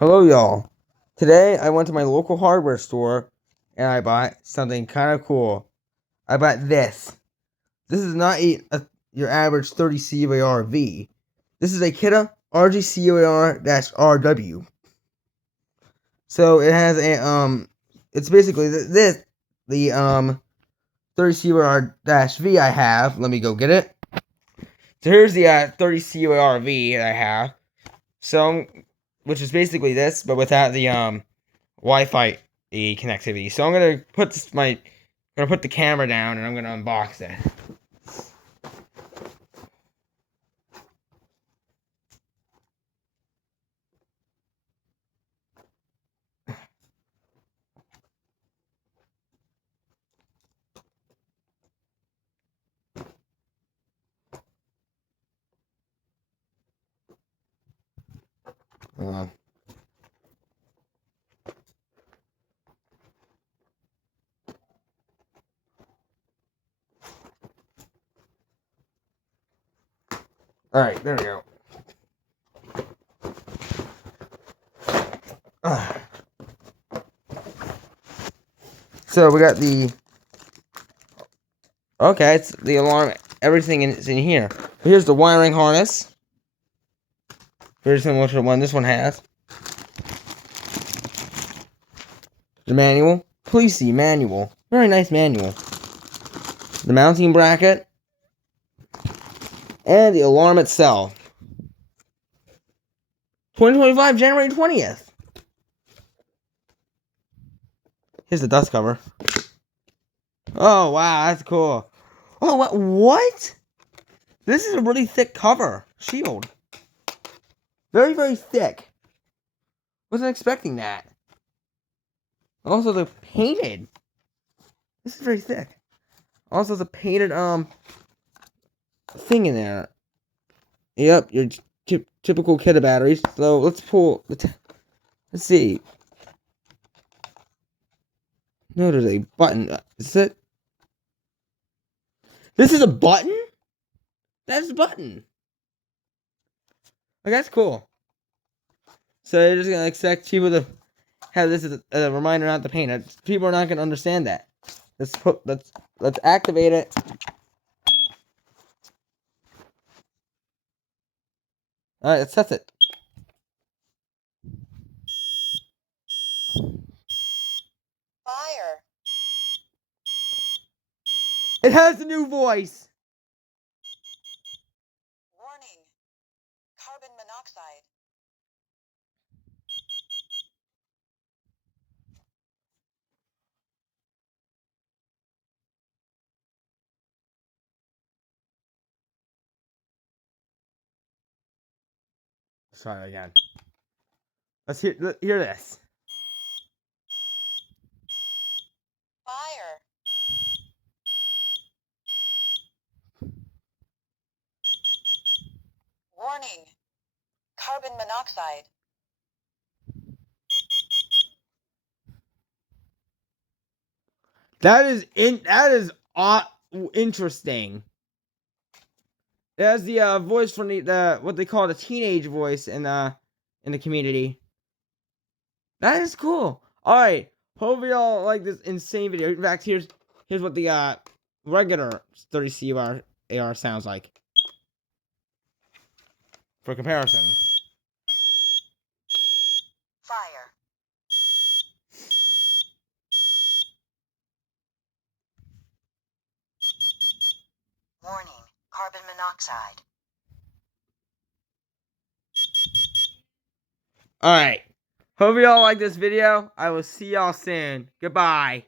Hello, y'all. Today, I went to my local hardware store and I bought something kind of cool. I bought this. This is not your average 30 CUAR-RW. This is a Kidde RGCUAR-RW. So it has it's basically the 30 CUAR-V I have. Let me go get it. So here's the 30 CUAR-V that I have. So, which is basically this, but without the Wi-Fi connectivity. So I'm gonna put the camera down and I'm gonna unbox it. Uh, all right, there we go. So we got it's the alarm. Everything is in here. Here's the wiring harness. Here's which one this one has. The manual. Please see manual. Very nice manual. The mounting bracket. And the alarm itself. 2025, January 20th. Here's the dust cover. Oh, wow, that's cool. Oh, what? This is a really thick cover. Shield. Very, very thick. Wasn't expecting that. Also, they're painted. This is very thick. Also, the painted, thing in there. Yep, your typical Kidde batteries. So, let's see. No, there's a button. Is it? This is a button? That's a button. Like, that's cool. So, you're just gonna expect people to have this as a reminder not to paint it. People are not gonna understand that. Let's activate it. Alright, let's test it. Fire. It has a new voice. Warning. Carbon monoxide. Let's try it again. Let's hear this. Fire. Warning. Carbon monoxide. That is interesting. That's the voice from the what they call the teenage voice in the community. That is cool. All right, hope y'all like this insane video. In fact, here's what the regular 30 CUAR sounds like for comparison. Fire. Warning. Carbon monoxide. All right, hope y'all like this video. I will see y'all soon. Goodbye.